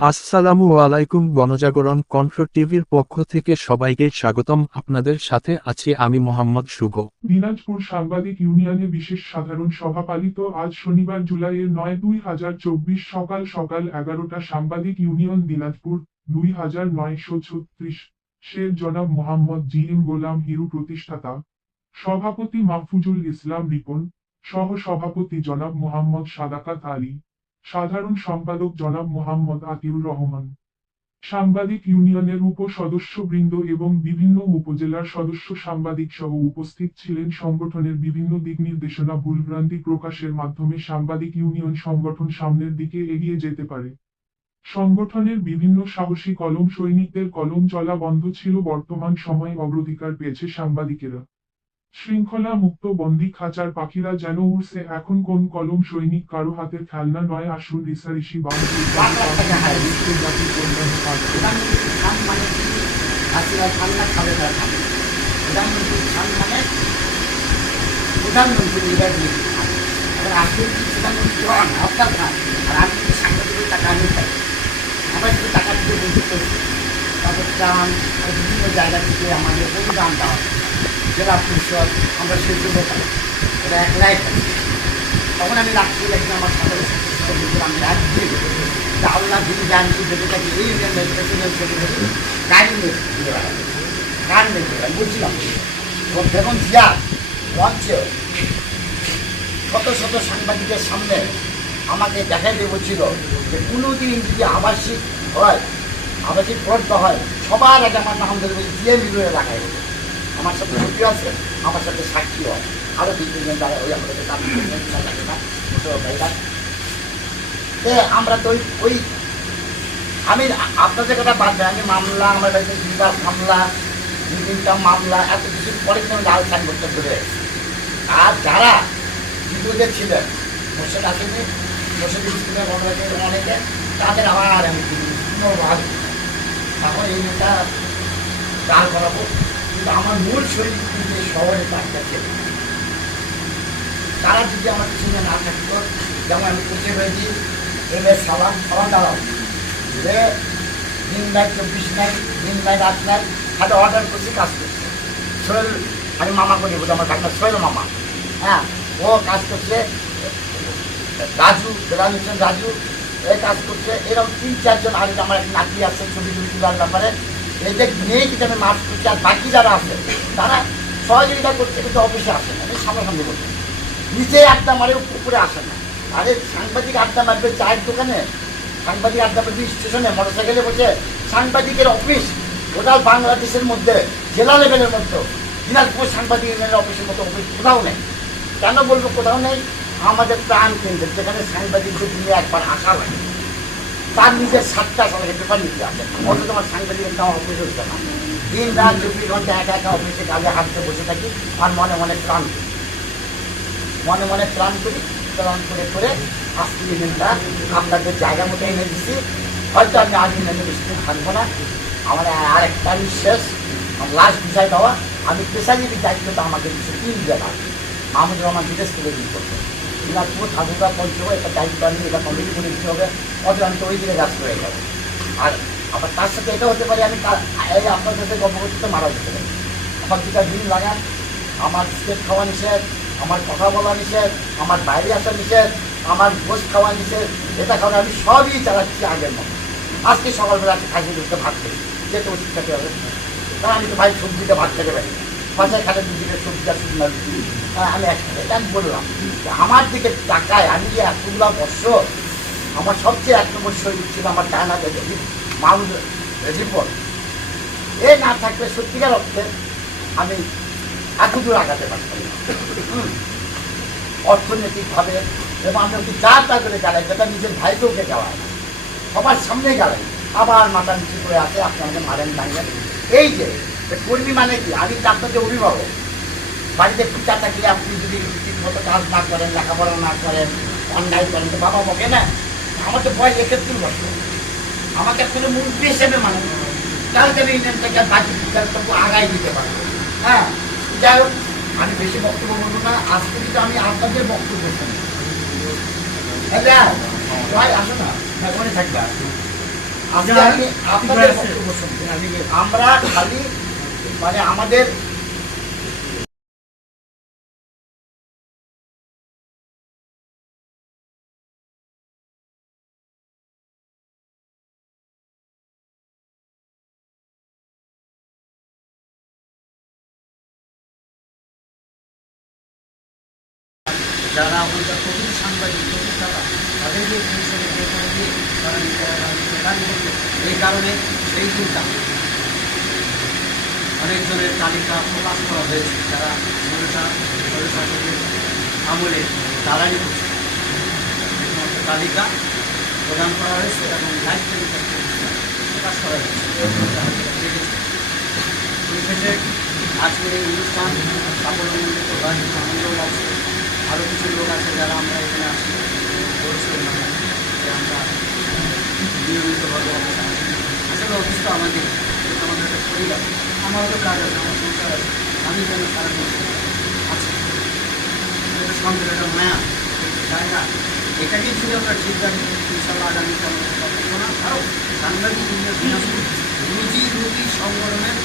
আসসালামু আলাইকুম। গণজাগরণ কণ্ঠ টিভির পক্ষ থেকে সবাইকে স্বাগতম। আপনাদের সাথে আছি আমি মোহাম্মদ শুভ। দিনাজপুর সাংবাদিক ইউনিয়নে বিশেষ সাধারণ সভা পালিত আজ শনিবার জুলাইয়ের 9, 2024 সকাল সকাল 11টা। সাংবাদিক ইউনিয়ন দিনাজপুর 2936 শের জনাব মোহাম্মদ জি এম গোলাম হিরু প্রতিষ্ঠাতা, সভাপতি মাহফুজুল ইসলাম রিপন, সহ সভাপতি জনাব মোহাম্মদ সাদাকাত আলী, সাধারণ সম্পাদক জনাব মোহাম্মদ আতিউর রহমান, সাংবাদিক ইউনিয়নের উপ-সদস্যবৃন্দ এবং বিভিন্ন উপজেলার সদস্য সাংবাদিক সহ উপস্থিত ছিলেন। সংগঠনের বিভিন্ন দিক নির্দেশনা ভুলভ্রান্তি প্রকাশের মাধ্যমে সাংবাদিক ইউনিয়ন সংগঠন সামনের দিকে এগিয়ে যেতে পারে। সংগঠনের বিভিন্ন সাহসী কলম সৈনিকদের কলম চলা বন্ধ ছিল। বর্তমান সময়ে অগ্রাধিকার পেয়েছে সাংবাদিকেরা। শৃঙ্খলা মুক্ত বন্দি খাঁচার পাখিরা যেন উড়ছে এখন। কোন কলম সৈনিক কারো হাতের খেলনা নয়। আসুন রিসারিসি বাংলা বিশ্বের জাতির কল্যাণ কাজ করি। প্রধানমন্ত্রী আফতাব খান আর আমি যদি সাংবাদিকের টাকা আমি পাই, আমরা যদি টাকা দিয়ে বন্ধু করছি, তারপর ত্রাণ বিভিন্ন জায়গা থেকে আমাদের অনুদান দেওয়া জেলা পরিষদ, আমরা সেই জন্য পাই, এটা এক লাইফ আছে। তখন আমি রাখছি একদিন আমার সাধারণ আমি রাত দিয়ে আল্লাহ যদি জানছি বেঁচে থাকি এই গাড়ি নিয়ে গান নিয়ে আমি বলছিলাম বেগম জিয়া মঞ্চে শত শত সাংবাদিকের সামনে আমাকে দেখাই দিয়ে বলছিল যে কোনোদিন যদি আবাসিক হয়, আবাসিক প্রকল্প হয়, সবার আগে আমার নাম ধরে জিএ মিলুয়ে লাগাই দেবে। আমার সাথে ছবি আছে, আমার সাথে সাক্ষী হয়, আরও দুই তিনজন তারা ওই আমাদের লাগে না ভাইরা। আমরা তো ওই আমি আপনাদের কথা বাদ দেয়, আমি মামলা আমার বাড়িতে দুইবার মামলা, দুই তিনটা মামলা, এত কিছুর পরে কিন্তু আমি লাল সাইনবোর্ডটা ধরে আসছি। আর যারা বিপদে ছিলেন, মোর্শেদ আসেনি, মোর্শেদ স্কুলের অনেকে, তাদের আবার আমি পুনর্বাদ এখন এই নেতা দাঁড় করাবো। কিন্তু আমার মূল শরীর যে শহরে তার কাছে তারা যদি আমার পিছনে না থাকতো, যেমন আমি কোচে হয়েছি সালাম দাঁড়াও যে দিন নাই 24 নাই, দিন নাই রাত নাই, হাতে অর্ডার করছি, কাজ করছে। সোহেল আমি মামা করি বলে আমার ভাগনা সোহেল মামা, হ্যাঁ, ও কাজ করছে। রাজু বেলালুদ্দিন রাজু এই কাজ করছে। এরকম 3-4 জন আর আমার এক নাতি আছে ছবি তোলার ব্যাপারে, এদের নিয়ে কিন্তু আমি মাছ করছি। আর বাকি যারা আছে তারা সহযোগিতা করছে, কিন্তু অফিসে আসে না, আমি সামনাসামনি করছি, নিচে আড্ডা মারে, উপরে আসে না। আরে সাংবাদিক আড্ডা মারবে চায়ের দোকানে, সাংবাদিক আড্ডা মারবে স্টেশনে, মোটরসাইকেলে বসে। সাংবাদিকের অফিস টোটাল বাংলাদেশের মধ্যে জেলা লেভেলের মধ্যে দিনাজপুর সাংবাদিক ইউনিয়নের অফিসের মতো অফিস কোথাও নেই। কেন বলবো কোথাও নেই? আমাদের প্রাণ কেন্দ্র, যেখানে সাংবাদিকদের নিয়ে একবার আসা লাগে, তার নিজের 7টা সবাইকে পেপার নিতে আসে, অথচ আমার সাংবাদিকের কাম অফিস হচ্ছে না। দিন রাত 24 ঘন্টা একা একা অফিসে কাজে হাঁটতে বসে থাকি, আর মনে মনে প্রাণ করি। প্রাণ করে আজকে ইউনিয়নটা আপনাদের জায়গা মতো এনে দিচ্ছি। হয়তো আমি আজ ইউনিয়নে বেশি দিন থাকবো না, আমার আরেকটা শেষ, আমার লাস্ট বিষয় দেওয়া। আমি পেশাজীবী দায়িত্বটা আমাকে দিচ্ছে 3 জায়গা। মাহমুদুর রহমান বিদেশ থেকে দিন করতে দিনাজপুর ঠাকুরগা পঞ্চগড় একটা দায়িত্ব আমি এটা কমিটি করে দিতে হবে, অথবা আমি তো ওই দিকে ব্যস্ত হয়ে যাবো। আর আবার তার সাথে এটা হতে পারে আমি এই আপনার সাথে গল্প করতে মারা যেতে পারি। আমার 2টা দিন লাগান, আমার স্টেট খাওয়া নিষেধ, আমার কথা বলা নিষেধ, আমার বাইরে আসা নিষেধ, আমার গোস খাওয়া নিষেধ, এটা খাওয়া আমি সবই চালাচ্ছি আগের মতো। আজকে সকালবেলা খাসি দুধটা ভাত খেয়েছি, যেতে ওষুধ খেতে হবে, কারণ আমি তো ভাই সবজিটা ভাত খেতে পারি, বাসায় খাটে 2 দিনের সবজিটা শুকনা রুটি, আমি একসাথে। এটা আমি বললাম আমার দিকে টাকায় আমি যে এতগুলা বছর, আমার সবচেয়ে 1 নম্বর শরীর ছিল আমার ডানা মাহমুদ রিপোর্ট। এ না থাকলে সত্যিকার অর্থে আমি এত দূর আগাতে পারতাম না অর্থনৈতিকভাবে। এবং আমি ওকে যা করে গালাই, যেটা নিজের ভাইকেওকে গাওয়া না, সবার সামনে গালাই, আবার মাথা নিচু করে আছে, আপনি আমাকে মারেন ভাঙেন। এই যে কর্মী মানে কি, আমি আপনাদের অভিভাবক, বাড়িতে পিতা থাকলে আপনি যদি ঠিক মতো কাজ না করেন, লেখাপড়া না করেন, অন্যায় করেন, তো বাবা বকে না। আমার তো বয়স 71 বছর, আমাকে কোনো মুরব্বী হিসেবে মানে কালকে আমি ইউনিয়নটাকে বাকি আগাই দিতে পারবো। হ্যাঁ, যাই হোক, আমি বেশি বক্তব্য বলবো না। আজকে কিন্তু আমি আপনাদের বক্তব্য শুনি। আসো না, মনে থাকবে। আজকে আমি আপনাদের বক্তব্য শুনবো। আমরা খালি মানে আমাদের যারা ওখানকার প্রকৃত সাংবাদিক প্রতিষ্ঠাতা তাদেরকে পুলিশের দিয়ে করে দিয়ে তারা কাজ করবে। এই কারণে সেই দিনটা অনেকজনের তালিকা প্রকাশ করা হয়েছে যারা সরকারের আমলে দালালি করছে। একমাত্র তালিকা প্রদান করা হয়েছে এবং লাইভ তালিকা প্রকাশ করা হয়েছে। পরিশেষে আজকের এই অনুষ্ঠান সাফল্যমণ্ডিত হয়, আনন্দও লাগছে। আরও কিছু লোক আছে যারা আমরা এখানে আসি বলছিলাম যে আমরা নিয়মিতভাবে অফিসে আসি। আসলে অফিস তো আমাদের একটা পরিবার, আমারও তো কাজ আছে, আমার সংসার আছে, আমি যেন সারাদিন আছি একটা সন্তান একটা মায়া তাই না। এটাকেই যদি আমরা ঠিক রাখি ইনশাল্লাহ আগামীতে আমাদের কথা শোনা। আরও সাংবাদিক রুজি রুটি সংগঠনের